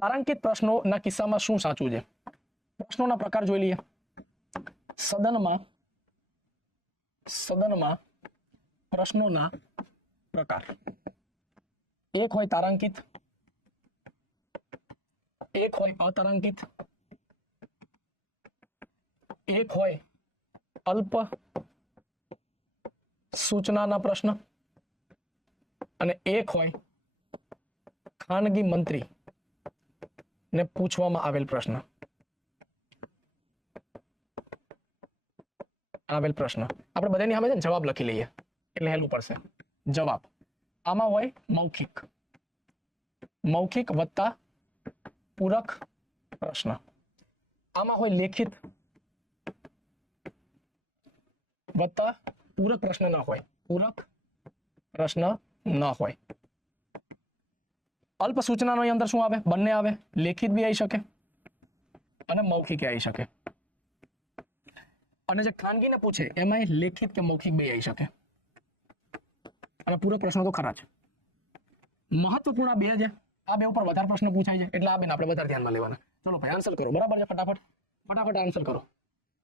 તારાંકિત પ્રશ્નોના કિસ્સામાં શું સાચું છે? પ્રશ્નોના પ્રકાર જોઈ લઈએ. સદનમાં પ્રશ્નોના પ્રકાર. એક હોય તારાંકિત, એક હોય અતારાંકિત, એક હોય અલ્પ સૂચનાના પ્રશ્ન અને એક હોય ખાનગી મંત્રી ને પૂછવામાં આવેલ પ્રશ્ન. આપણે બધાની સામે છે ને જવાબ લખી લઈએ એટલે હેલું પડશે. જવાબ આમાં હોય મૌખિક વત્તા પૂરક પ્રશ્ન. આમાં હોય લેખિત વત્તા પૂરક પ્રશ્ન ન હોય. અલ્પ સૂચનાનો અંદર શું આવે? બંને આવે. લેખિત બી આવી શકે અને મૌખિક આવી શકે. અને જે ખાનગીને પૂછે એમાં લેખિત કે મૌખિક બે આવી શકે. અને પૂરક પ્રશ્નો તો ખરા જ. મહત્વપૂર્ણ આ બે છે. આ બે ઉપર વધારે પ્રશ્ન પૂછાય છે એટલે આ બેન આપણે વધારે ધ્યાનમાં લેવાના. ચલો ભાઈ આન્સર કરો. બરાબર છે? ફટાફટ આન્સર કરો.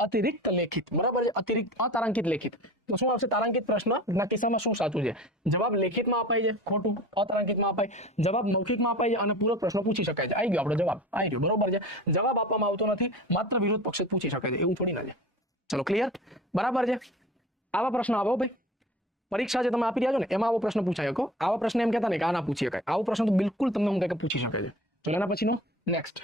અતિરિક્ત લેખિત. બરાબર છે? અતિરિક્ત અતારાંકિત લેખિત. તો શું આવશે? તારાંકિત પ્રશ્નના કિસ્સામાં શું સાચું છે? જવાબ લેખિતમાં અપાય છે, ખોટું. અતારાંકિતમાં અપાય. જવાબ મૌખિકમાં અપાય છે અને પૂરક પ્રશ્નો પૂછી શકાય છે. આવી ગયો આપણો જવાબ. આવી ગયો. બરોબર છે? જવાબ આપવામાં આવતો નથી, માત્ર વિરોધ પક્ષ પૂછી શકાય છે. એવું થોડી ના છે. ચલો ક્લિયર? બરાબર છે? આવા પ્રશ્ન આવો ભાઈ. પરીક્ષા જે તમે આપી રહ્યા છો ને એમાં આવો પ્રશ્ન પૂછાય શકો. આવા પ્રશ્ન એમ કહેતા નહીં કે આ ના પૂછી શકાય. આવો પ્રશ્ન તો બિલકુલ તમને હું કહે કે પૂછી શકાય છે. ચલો એના પછીનો નેક્સ્ટ.